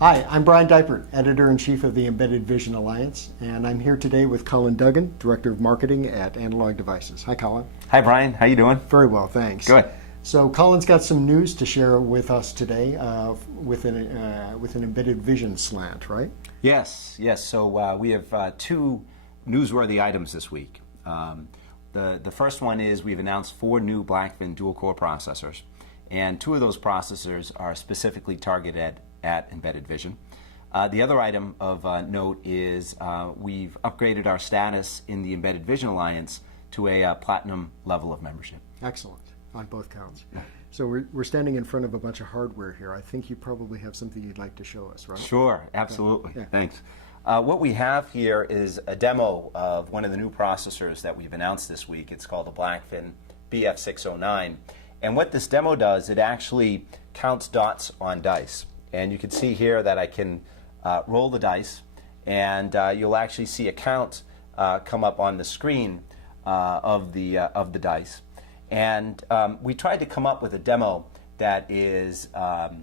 Hi, I'm Brian Dipert, Editor-in-Chief of the Embedded Vision Alliance, and I'm here today with Colin Duggan, Director of Marketing at Analog Devices. Hi, Colin. Hi, Brian. How you doing? Very well, thanks. Good. So Colin's got some news to share with us today with an embedded vision slant, right? Yes. So we have two newsworthy items this week. The first one is we've announced 4 new Blackfin dual-core processors, and 2 of those processors are specifically targeted at embedded vision. The other item of note is we've upgraded our status in the Embedded Vision Alliance to a platinum level of membership. Excellent, on both counts. So we're standing in front of a bunch of hardware here. I think you probably have something you'd like to show us, right? Sure, absolutely. Yeah. Thanks. What we have here is a demo of one of the new processors that we've announced this week. It's called the Blackfin BF609. And what this demo does, it actually counts dots on dice. And you can see here that I can roll the dice, and you'll actually see a count come up on the screen of the dice. And we tried to come up with a demo that is a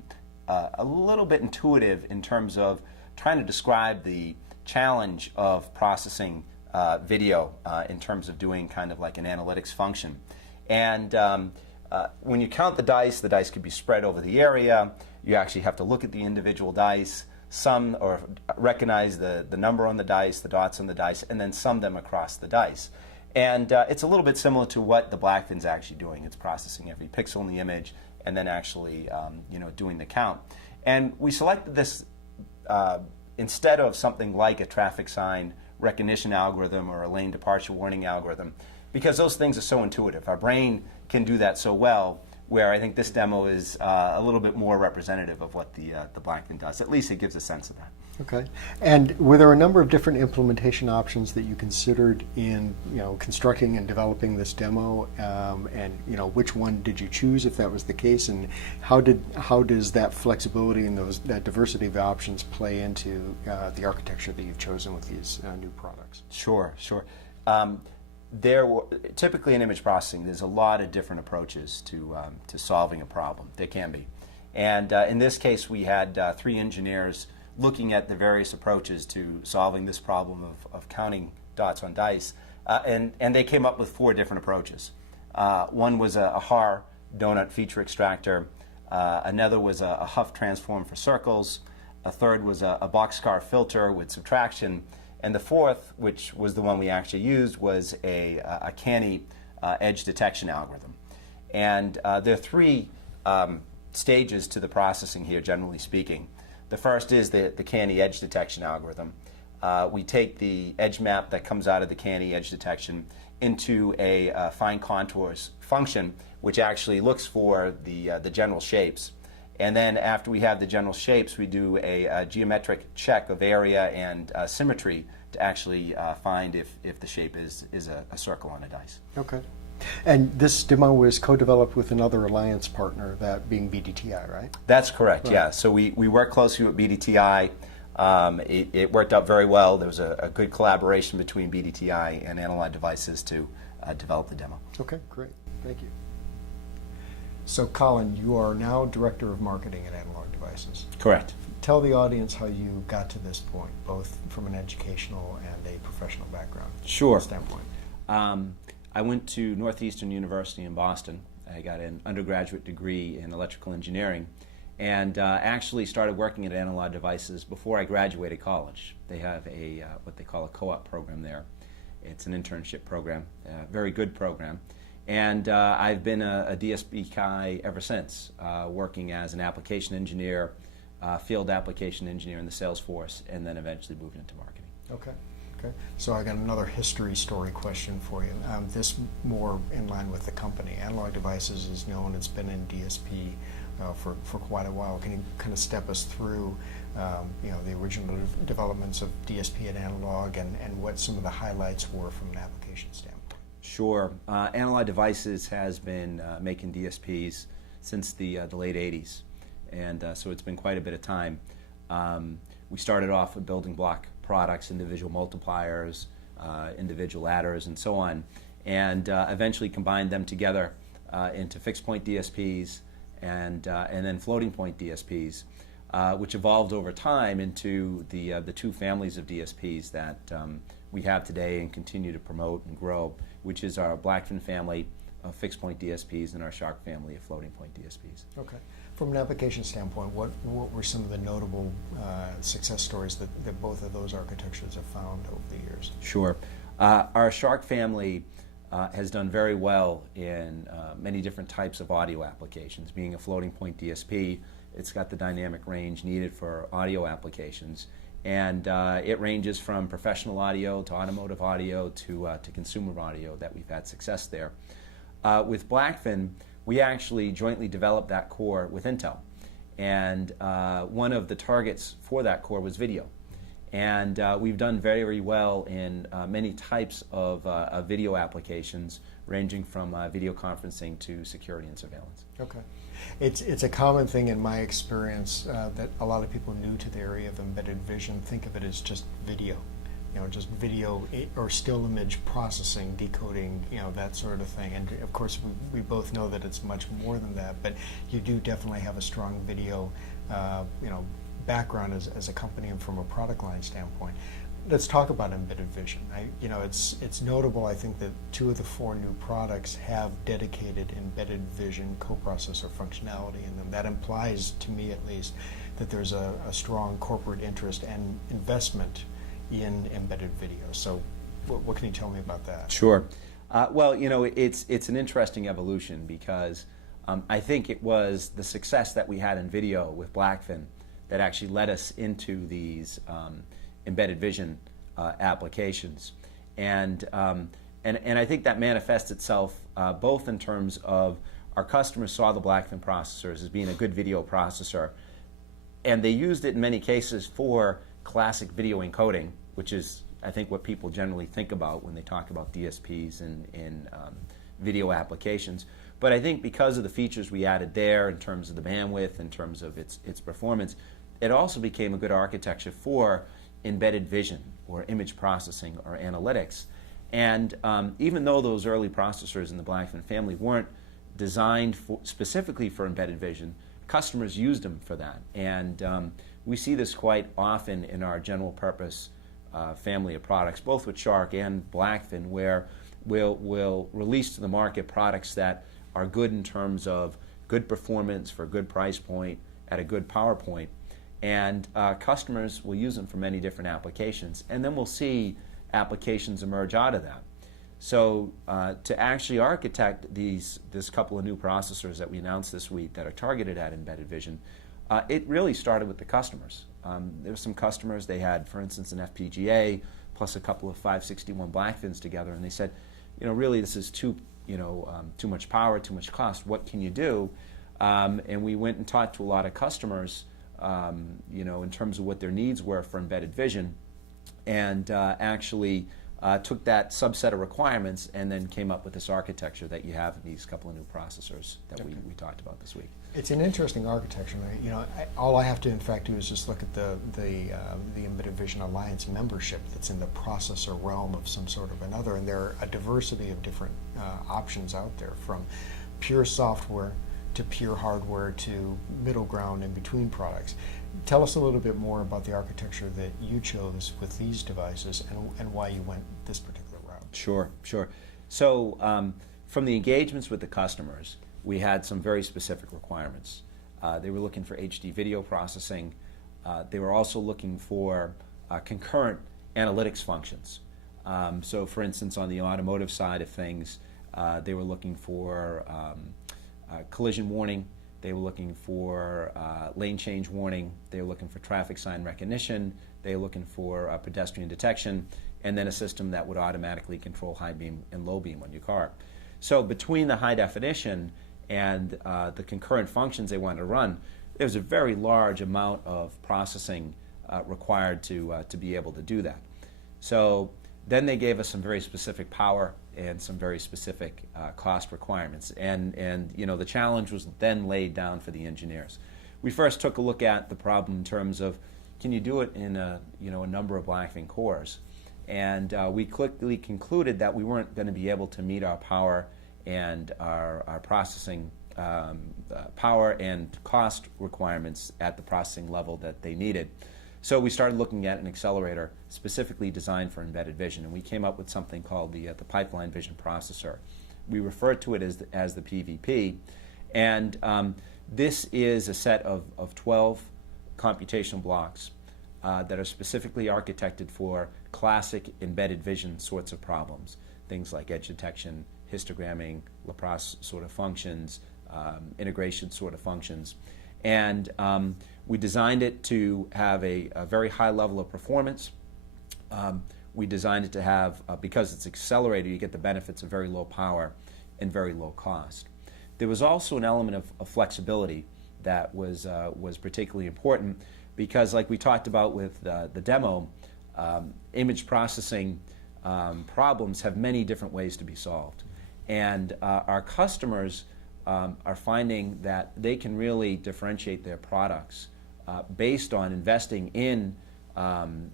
little bit intuitive in terms of trying to describe the challenge of processing video in terms of doing kind of like an analytics function. And when you count the dice could be spread over the area. You actually have to look at the individual dice, sum or recognize the number on the dice, the dots on the dice, and then sum them across the dice. And it's a little bit similar to what the Blackfin's actually doing. It's processing every pixel in the image and then actually doing the count. And we selected this instead of something like a traffic sign recognition algorithm or a lane departure warning algorithm, because those things are so intuitive. Our brain can do that so well, where I think this demo is a little bit more representative of what the Blackfin does. At least it gives a sense of that. Okay. And were there a number of different implementation options that you considered in constructing and developing this demo? And which one did you choose if that was the case? And how does that flexibility and that diversity of options play into the architecture that you've chosen with these new products? Sure. Typically in image processing, there's a lot of different approaches to solving a problem. There can be. And in this case, we had 3 engineers looking at the various approaches to solving this problem of counting dots on dice. And they came up with 4 different approaches. One was a Haar donut feature extractor. Another was a Huff transform for circles. A third was a boxcar filter with subtraction. And the fourth, which was the one we actually used, was a canny edge detection algorithm. And there are 3 stages to the processing here, generally speaking. The first is the canny edge detection algorithm. We take the edge map that comes out of the canny edge detection into a fine contours function, which actually looks for the general shapes. And then after we have the general shapes, we do a geometric check of area and symmetry to actually find if the shape is a circle on a dice. Okay. And this demo was co-developed with another alliance partner, that being BDTI, right? That's correct, right. Yeah. So we work closely with BDTI. It worked out very well. There was a good collaboration between BDTI and Analog Devices to develop the demo. Okay, great. Thank you. So, Colin, you are now Director of Marketing at Analog Devices. Correct. Tell the audience how you got to this point, both from an educational and a professional background standpoint. I went to Northeastern University in Boston. I got an undergraduate degree in electrical engineering and actually started working at Analog Devices before I graduated college. They have what they call a co-op program there. It's an internship program, a very good program. And I've been a DSP guy ever since, working as an application engineer, field application engineer in the sales force, and then eventually moved into marketing. Okay. So I got another history story question for you. This more in line with the company. Analog Devices is known, it's been in DSP for quite a while. Can you kind of step us through the original developments of DSP at Analog and what some of the highlights were from an application standpoint? Sure. Analog Devices has been making DSPs since the late 80s, and so it's been quite a bit of time. We started off with building block products, individual multipliers, individual adders, and so on, and eventually combined them together into fixed point DSPs and then floating point DSPs. which evolved over time into the two families of DSPs that we have today and continue to promote and grow, which is our Blackfin family of fixed point DSPs and our Shark family of floating point DSPs. Okay. From an application standpoint, what were some of the notable success stories that both of those architectures have found over the years? Sure. Our Shark family has done very well in many different types of audio applications. Being a floating point DSP, it's got the dynamic range needed for audio applications. And it ranges from professional audio to automotive audio to consumer audio that we've had success there. With Blackfin, we actually jointly developed that core with Intel. And one of the targets for that core was video. And we've done very, very well in many types of video applications, ranging from video conferencing to security and surveillance. Okay. It's a common thing in my experience that a lot of people new to the area of embedded vision think of it as just video. Just video or still image processing, decoding, that sort of thing. And of course, we both know that it's much more than that, but you do definitely have a strong video, background as a company and from a product line standpoint. Let's talk about embedded vision. It's notable, I think, that 2 of the 4 new products have dedicated embedded vision coprocessor functionality in them. That implies, to me at least, that there's a strong corporate interest and investment in embedded video. So what can you tell me about that? Sure. Well, it's an interesting evolution because I think it was the success that we had in video with Blackfin that actually led us into these embedded vision applications. And I think that manifests itself both in terms of our customers saw the Blackfin processors as being a good video processor, and they used it in many cases for classic video encoding, which is, I think, what people generally think about when they talk about DSPs in video applications. But I think because of the features we added there in terms of the bandwidth, in terms of its performance, it also became a good architecture for embedded vision or image processing or analytics. And even though those early processors in the Blackfin family weren't designed specifically for embedded vision, customers used them for that. And we see this quite often in our general purpose family of products, both with Shark and Blackfin, where we'll release to the market products that are good in terms of good performance for a good price point at a good power point. And customers will use them for many different applications. And then we'll see applications emerge out of that. So to actually architect this couple of new processors that we announced this week that are targeted at embedded vision, it really started with the customers. There were some customers, they had, for instance, an FPGA plus a couple of 561 Blackfins together, and they said, really this is too much power, too much cost. What can you do? And we went and talked to a lot of customers, in terms of what their needs were for embedded vision, and actually took that subset of requirements and then came up with this architecture that you have in these couple of new processors that we talked about this week. It's an interesting architecture. All I have to in fact do is just look at the Embedded Vision Alliance membership that's in the processor realm of some sort of another, and there are a diversity of different options out there, from pure software to pure hardware to middle ground in between products. Tell us a little bit more about the architecture that you chose with these devices and why you went this particular route. Sure. So from the engagements with the customers, we had some very specific requirements. They were looking for HD video processing. They were also looking for concurrent analytics functions. So for instance, on the automotive side of things, they were looking for collision warning. They were looking for lane change warning. They were looking for traffic sign recognition. They were looking for pedestrian detection, and then a system that would automatically control high beam and low beam on your car. So between the high definition and the concurrent functions they wanted to run, there was a very large amount of processing required to be able to do that. So then they gave us some very specific power and some very specific cost requirements. And the challenge was then laid down for the engineers. We first took a look at the problem in terms of, can you do it in a number of Blackfin cores? And we quickly concluded that we weren't going to be able to meet our power and our processing power and cost requirements at the processing level that they needed. So we started looking at an accelerator specifically designed for embedded vision, and we came up with something called the pipeline vision processor. We refer to it as the PVP, and this is a set of 12 computational blocks that are specifically architected for classic embedded vision sorts of problems, things like edge detection, histogramming, Laplace sort of functions, integration sort of functions. And we designed it to have a very high level of performance. We designed it to have, because it's accelerated, you get the benefits of very low power and very low cost. There was also an element of flexibility that was particularly important because, like we talked about with the demo, image processing problems have many different ways to be solved. And our customers are finding that they can really differentiate their products based on investing in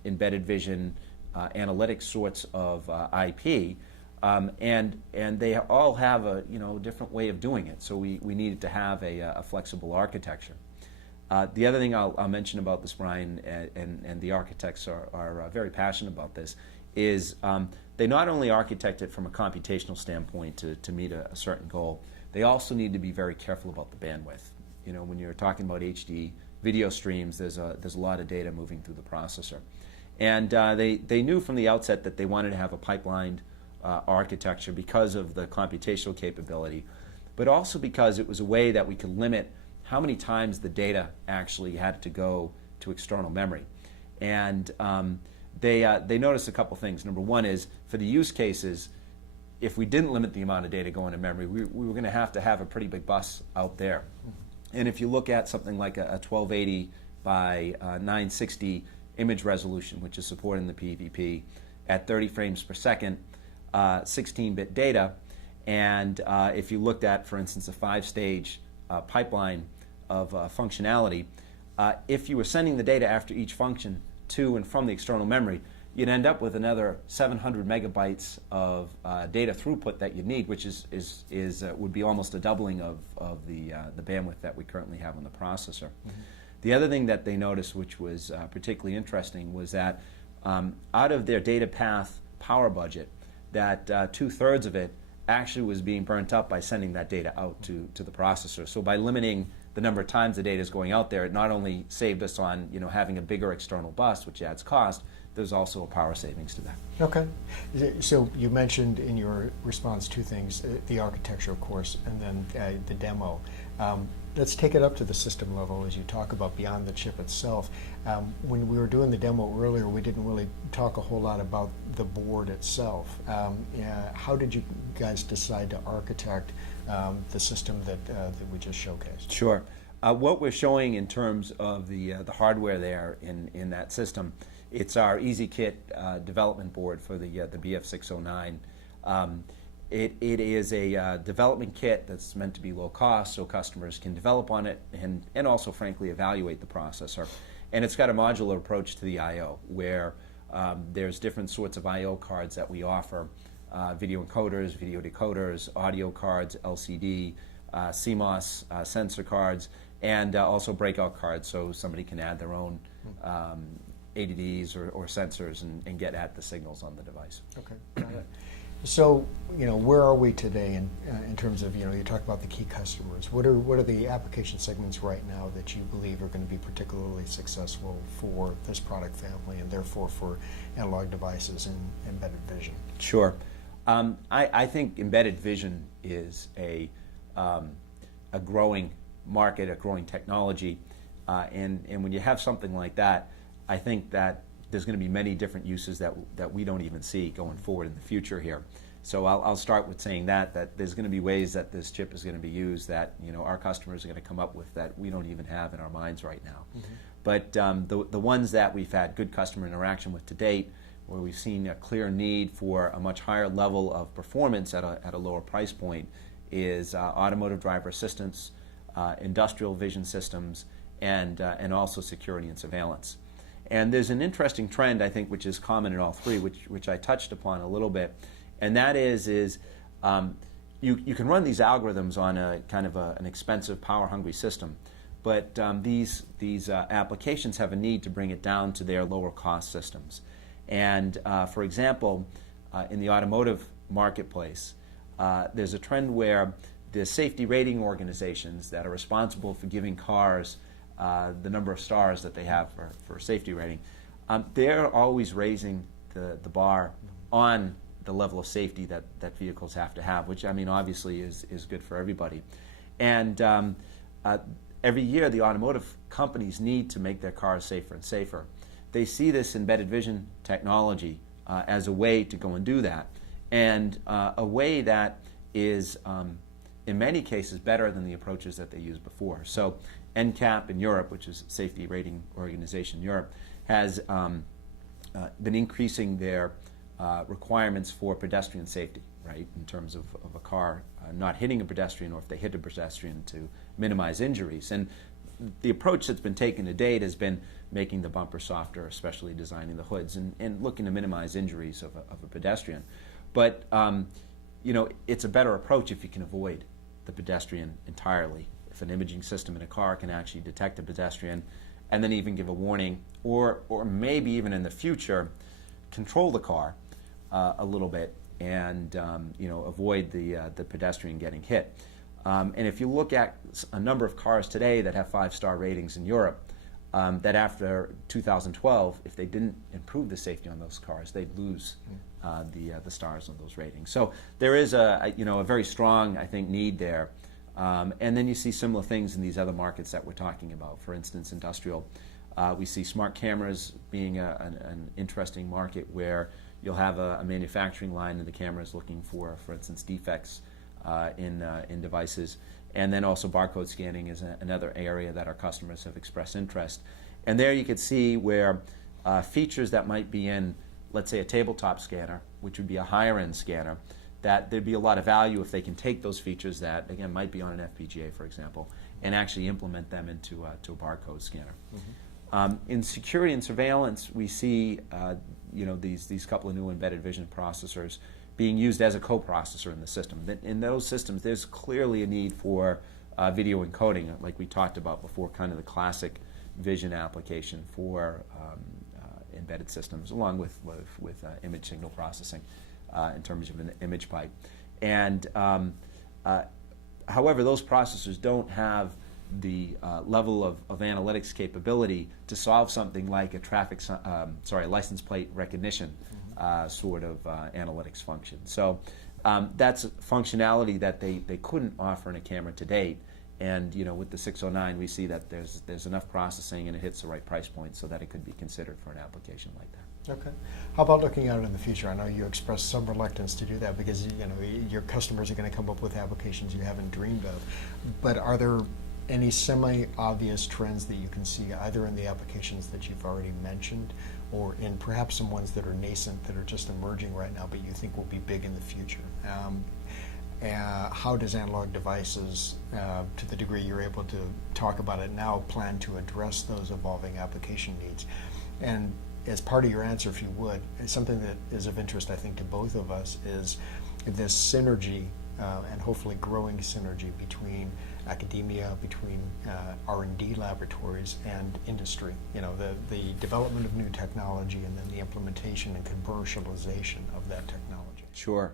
embedded vision analytics sorts of IP, and they all have a different way of doing it. So we needed to have a flexible architecture. The other thing I'll mention about this, Brian, and the architects are very passionate about this, is they not only architect it from a computational standpoint to meet a certain goal, they also need to be very careful about the bandwidth. When you're talking about HD video streams, there's a lot of data moving through the processor. And they knew from the outset that they wanted to have a pipelined architecture because of the computational capability, but also because it was a way that we could limit how many times the data actually had to go to external memory. And they noticed a couple things. Number one is, for the use cases, if we didn't limit the amount of data going to memory, we were going to have a pretty big bus out there. And if you look at something like a 1280 by 960 image resolution, which is supported in the PVP, at 30 frames per second, 16-bit data, and if you looked at, for instance, a 5-stage pipeline of functionality, if you were sending the data after each function to and from the external memory, you'd end up with another 700 megabytes of data throughput that you need, which would be almost a doubling of the bandwidth that we currently have on the processor. Mm-hmm. The other thing that they noticed, which was particularly interesting, was that out of their data path power budget, that 2/3 of it actually was being burnt up by sending that data out to the processor. So by limiting the number of times the data is going out there, it not only saved us on having a bigger external bus, which adds cost, there's also a power savings to that. Okay. So you mentioned in your response two things, the architecture, of course, and then the demo. Let's take it up to the system level as you talk about beyond the chip itself. When we were doing the demo earlier, we didn't really talk a whole lot about the board itself. How did you guys decide to architect the system that we just showcased? Sure. What we're showing in terms of the hardware there in that system, it's our EasyKit development board for the BF609. It is a development kit that's meant to be low cost so customers can develop on it and also, frankly, evaluate the processor. And it's got a modular approach to the I/O where there's different sorts of I/O cards that we offer, video encoders, video decoders, audio cards, LCD, CMOS sensor cards, and also breakout cards so somebody can add their own ADDs or sensors and get at the signals on the device. Okay, got it. So, where are we today in terms of, you talk about the key customers. What are the application segments right now that you believe are going to be particularly successful for this product family and therefore for analog devices and embedded vision? Sure. I think embedded vision is a growing market, a growing technology, and when you have something like that, I think that there's going to be many different uses that we don't even see going forward in the future here. So I'll start with saying that there's going to be ways that this chip is going to be used that our customers are going to come up with that we don't even have in our minds right now. Mm-hmm. But the ones that we've had good customer interaction with to date, where we've seen a clear need for a much higher level of performance at a lower price point, is automotive driver assistance, industrial vision systems, and also security and surveillance. And there's an interesting trend, I think, which is common in all three, which I touched upon a little bit, and that is you can run these algorithms on a kind of an expensive, power-hungry system, but these applications have a need to bring it down to their lower-cost systems. And for example, in the automotive marketplace, there's a trend where the safety rating organizations that are responsible for giving cars the number of stars that they have for safety rating, they're always raising the bar on the level of safety that vehicles have to have, which, I mean, obviously is good for everybody. And every year the automotive companies need to make their cars safer and safer. They see this embedded vision technology as a way to go and do that, and a way that is, in many cases, better than the approaches that they used before. So NCAP in Europe, which is a safety rating organization in Europe, has been increasing their requirements for pedestrian safety, right, in terms of a car not hitting a pedestrian, or if they hit a pedestrian, to minimize injuries. And the approach that's been taken to date has been making the bumper softer, especially designing the hoods, and looking to minimize injuries of a pedestrian. But you know, it's a better approach if you can avoid the pedestrian entirely. If an imaging system in a car can actually detect a pedestrian and then even give a warning, or maybe even in the future control the car a little bit, and you know, avoid the pedestrian getting hit. And if you look at a number of cars today that have 5-star ratings in Europe, that after 2012, if they didn't improve the safety on those cars, they'd lose the stars on those ratings. So there is a very strong, I think, need there. And then you see similar things in these other markets that we're talking about. For instance, industrial. We see smart cameras being an interesting market, where you'll have a manufacturing line, and the camera is looking for instance, defects in devices. And then also barcode scanning is another area that our customers have expressed interest. And there you could see where features that might be in, let's say, a tabletop scanner, which would be a higher-end scanner, that there'd be a lot of value if they can take those features that, again, might be on an FPGA, for example, and actually implement them into a barcode scanner. Mm-hmm. In security and surveillance, we see these couple of new embedded vision processors being used as a coprocessor in the system. In those systems, there's clearly a need for video encoding, like we talked about before, kind of the classic vision application for embedded systems, along with image signal processing in terms of an image pipe. And however, those processors don't have the level of analytics capability to solve something like a license plate recognition sort of analytics function. So that's functionality that they couldn't offer in a camera to date. And with the 609, we see that there's enough processing and it hits the right price point so that it could be considered for an application like that. Okay. How about looking out in the future? I know you expressed some reluctance to do that because your customers are going to come up with applications you haven't dreamed of. But are there any semi-obvious trends that you can see either in the applications that you've already mentioned, or in perhaps some ones that are nascent, that are just emerging right now, but you think will be big in the future? How does Analog Devices, to the degree you're able to talk about it now, plan to address those evolving application needs? And as part of your answer, if you would, something that is of interest, I think, to both of us is this synergy, and hopefully growing synergy between academia, between R&D laboratories and industry. The development of new technology and then the implementation and commercialization of that technology. Sure.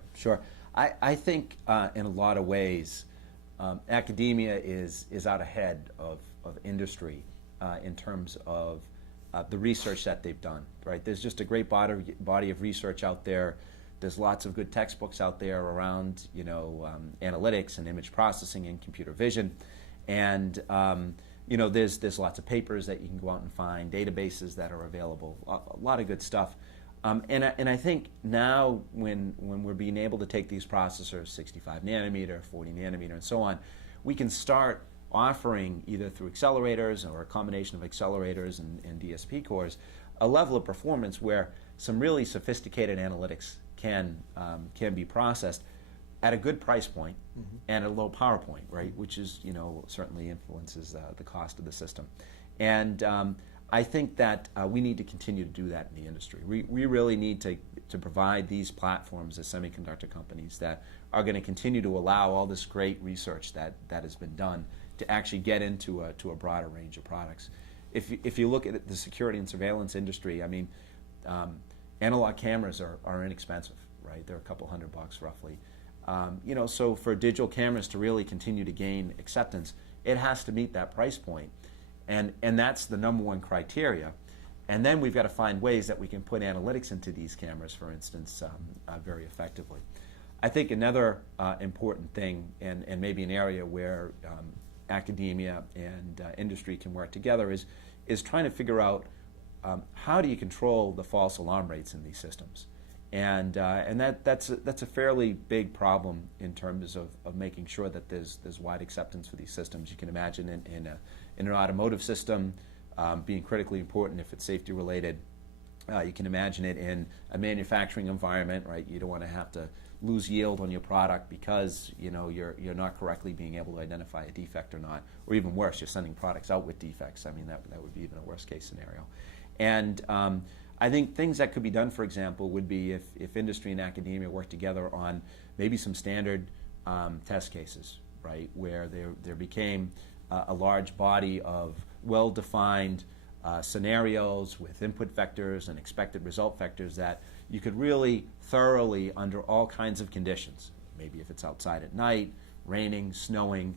I think in a lot of ways, academia is out ahead of industry in terms of the research that they've done. Right? There's just a great body of research out there. There's lots of good textbooks out there around analytics and image processing and computer vision, and there's lots of papers that you can go out and find, databases that are available, a lot of good stuff. And I think now when we're being able to take these processors, 65 nanometer, 40 nanometer, and so on, we can start offering, either through accelerators or a combination of accelerators and DSP cores, a level of performance where some really sophisticated analytics can be processed at a good price point, mm-hmm. and at a low power point, right? Which is certainly influences the cost of the system. And I think that we need to continue to do that in the industry. We really need to provide these platforms as semiconductor companies that are going to continue to allow all this great research that has been done to actually get into a broader range of products. If you look at the security and surveillance industry, I mean, analog cameras are inexpensive, right? They're a couple $100 roughly. So for digital cameras to really continue to gain acceptance, it has to meet that price point. And that's the number one criteria. And then we've got to find ways that we can put analytics into these cameras, for instance, very effectively. I think another important thing, and maybe an area where academia and industry can work together, is trying to figure out how do you control the false alarm rates in these systems. And that's a fairly big problem in terms of making sure that there's wide acceptance for these systems. You can imagine in an automotive system being critically important if it's safety related. You can imagine it in a manufacturing environment, right? You don't want to have to lose yield on your product because you're not correctly being able to identify a defect or not, or even worse, you're sending products out with defects. I mean, that would be even a worst case scenario. And I think things that could be done, for example, would be if industry and academia work together on maybe some standard test cases, right, where there became a large body of well-defined scenarios with input vectors and expected result vectors that you could really thoroughly, under all kinds of conditions, maybe if it's outside at night, raining, snowing,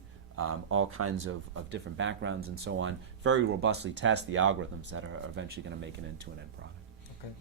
all kinds of different backgrounds and so on, very robustly test the algorithms that are eventually going to make it into an end product. Okay.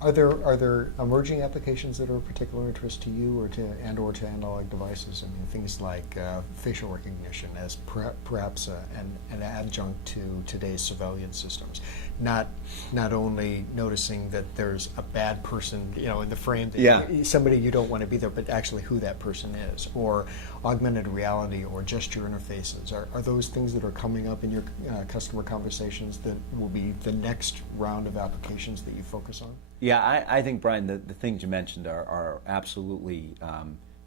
Are there emerging applications that are of particular interest to you or to analog devices? I mean, things like facial recognition as perhaps an adjunct to today's surveillance systems. Not only noticing that there's a bad person, in the frame, that somebody you don't want to be there, but actually who that person is, or augmented reality or gesture interfaces. Are those things that are coming up in your customer conversations that will be the next round of applications that you focus on? Yeah, I think, Brian, the things you mentioned are absolutely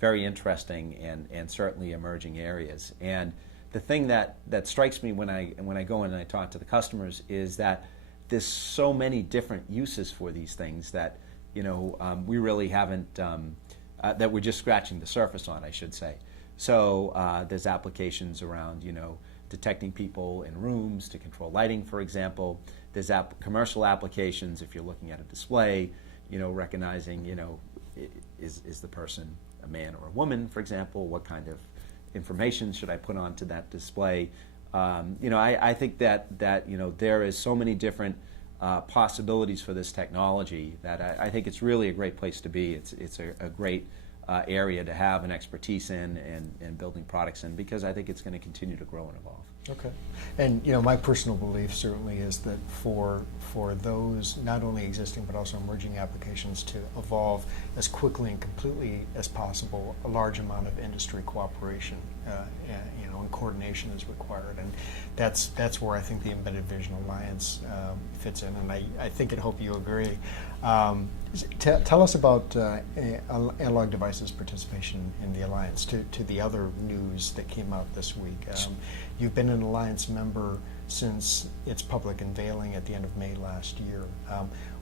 very interesting and certainly emerging areas. And the thing that strikes me when I go in and I talk to the customers is that there's so many different uses for these things that we really haven't that we're just scratching the surface on, I should say. So there's applications around detecting people in rooms to control lighting, for example. There's commercial applications if you're looking at a display, recognizing, is the person a man or a woman, for example? What kind of information should I put onto that display? I think that there is so many different possibilities for this technology that I think it's really a great place to be. It's a great area to have an expertise in and building products in, because I think it's going to continue to grow and evolve. Okay. And my personal belief certainly is that for those not only existing but also emerging applications to evolve as quickly and completely as possible, a large amount of industry cooperation and coordination is required. And that's where I think the Embedded Vision Alliance fits in, and I think and hope you agree. Tell us about Analog Devices' participation in the Alliance, to the other news that came out this week. You've been an Alliance member since its public unveiling at the end of May last year.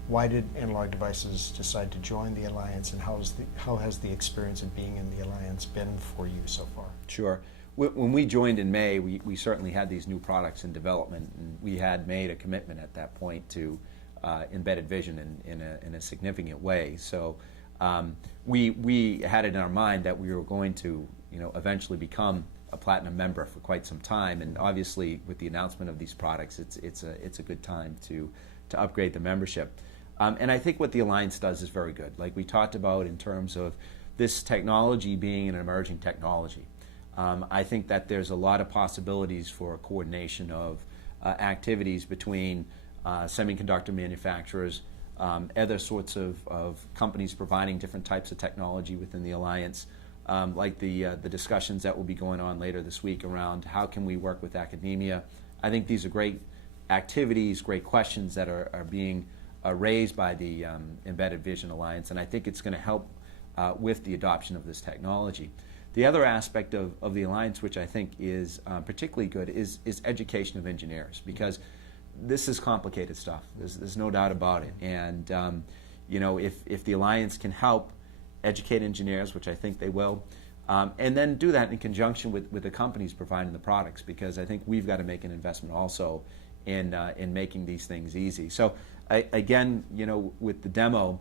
Why did Analog Devices decide to join the Alliance, and how has the experience of being in the Alliance been for you so far? Sure. When we joined in May, we certainly had these new products in development, and we had made a commitment at that point to embedded vision in a significant way. So we had it in our mind that we were going to eventually become a platinum member for quite some time, and obviously with the announcement of these products, it's a good time to upgrade the membership. And I think what the Alliance does is very good. Like we talked about in terms of this technology being an emerging technology. I think that there's a lot of possibilities for coordination of activities between semiconductor manufacturers, other sorts of companies providing different types of technology within the Alliance, like the discussions that will be going on later this week around how can we work with academia. I think these are great activities, great questions that are being raised by the Embedded Vision Alliance, and I think it's going to help with the adoption of this technology. The other aspect of the Alliance, which I think is particularly good, is education of engineers, because this is complicated stuff. There's no doubt about it. And you know, if the Alliance can help educate engineers, which I think they will, and then do that in conjunction with the companies providing the products, because I think we've got to make an investment also in making these things easy. So again, you know, with the demo,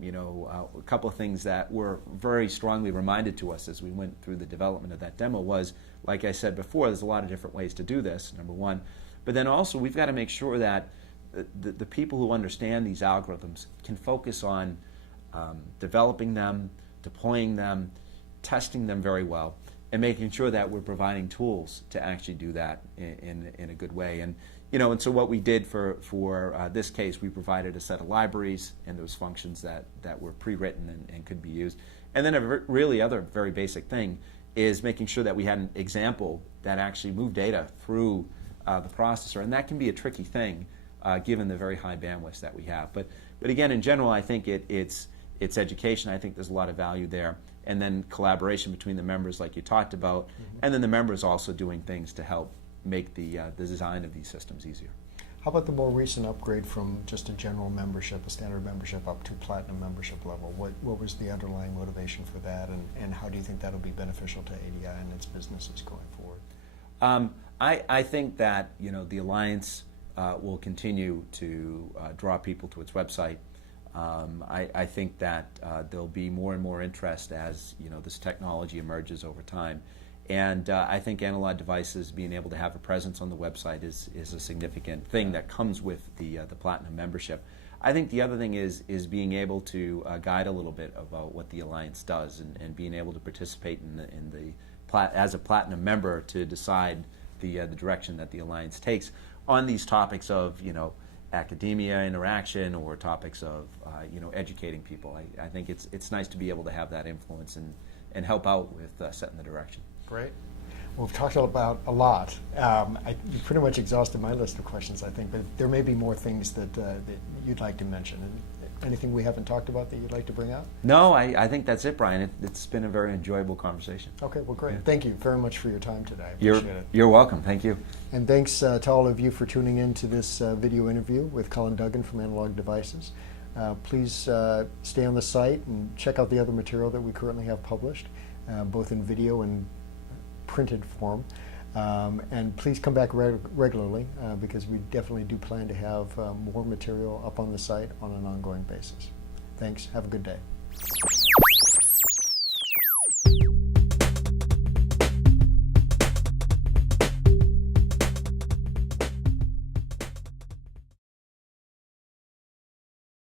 you know, a couple of things that were very strongly reminded to us as we went through the development of that demo was, like I said before, there's a lot of different ways to do this, number one. But then also we've got to make sure that the people who understand these algorithms can focus on developing them, deploying them, testing them very well, and making sure that we're providing tools to actually do that in a good way. And you know, and so what we did for this case, we provided a set of libraries and those functions that were pre-written and could be used. And then a really other very basic thing is making sure that we had an example that actually moved data through the processor, and that can be a tricky thing given the very high bandwidth that we have. But again, in general, I think it's education. I think there's a lot of value there, and then collaboration between the members, like you talked about, and then the members also doing things to help make the design of these systems easier. How about the more recent upgrade from just a general membership, a standard membership, up to platinum membership level? What was the underlying motivation for that, and how do you think that'll be beneficial to ADI and its businesses going forward? I think that, you know, the Alliance will continue to draw people to its website. I think that there'll be more and more interest as, you know, this technology emerges over time. And I think Analog Devices being able to have a presence on the website is a significant thing that comes with the Platinum membership. I think the other thing is being able to guide a little bit about what the Alliance does, and being able to participate as a Platinum member to decide the direction that the Alliance takes on these topics of, you know, academia interaction, or topics of you know, educating people. I think it's nice to be able to have that influence and help out with setting the direction. Great. Well, we've talked about a lot. You pretty much exhausted my list of questions, I think, but there may be more things that you'd like to mention. Anything we haven't talked about that you'd like to bring up? No, I think that's it, Brian. It's been a very enjoyable conversation. Okay, well, great. Yeah. Thank you very much for your time today. I appreciate it. You're welcome. Thank you. And thanks to all of you for tuning in to this video interview with Colin Duggan from Analog Devices. Please stay on the site and check out the other material that we currently have published, both in video and printed form. And please come back regularly because we definitely do plan to have more material up on the site on an ongoing basis. Thanks. Have a good day.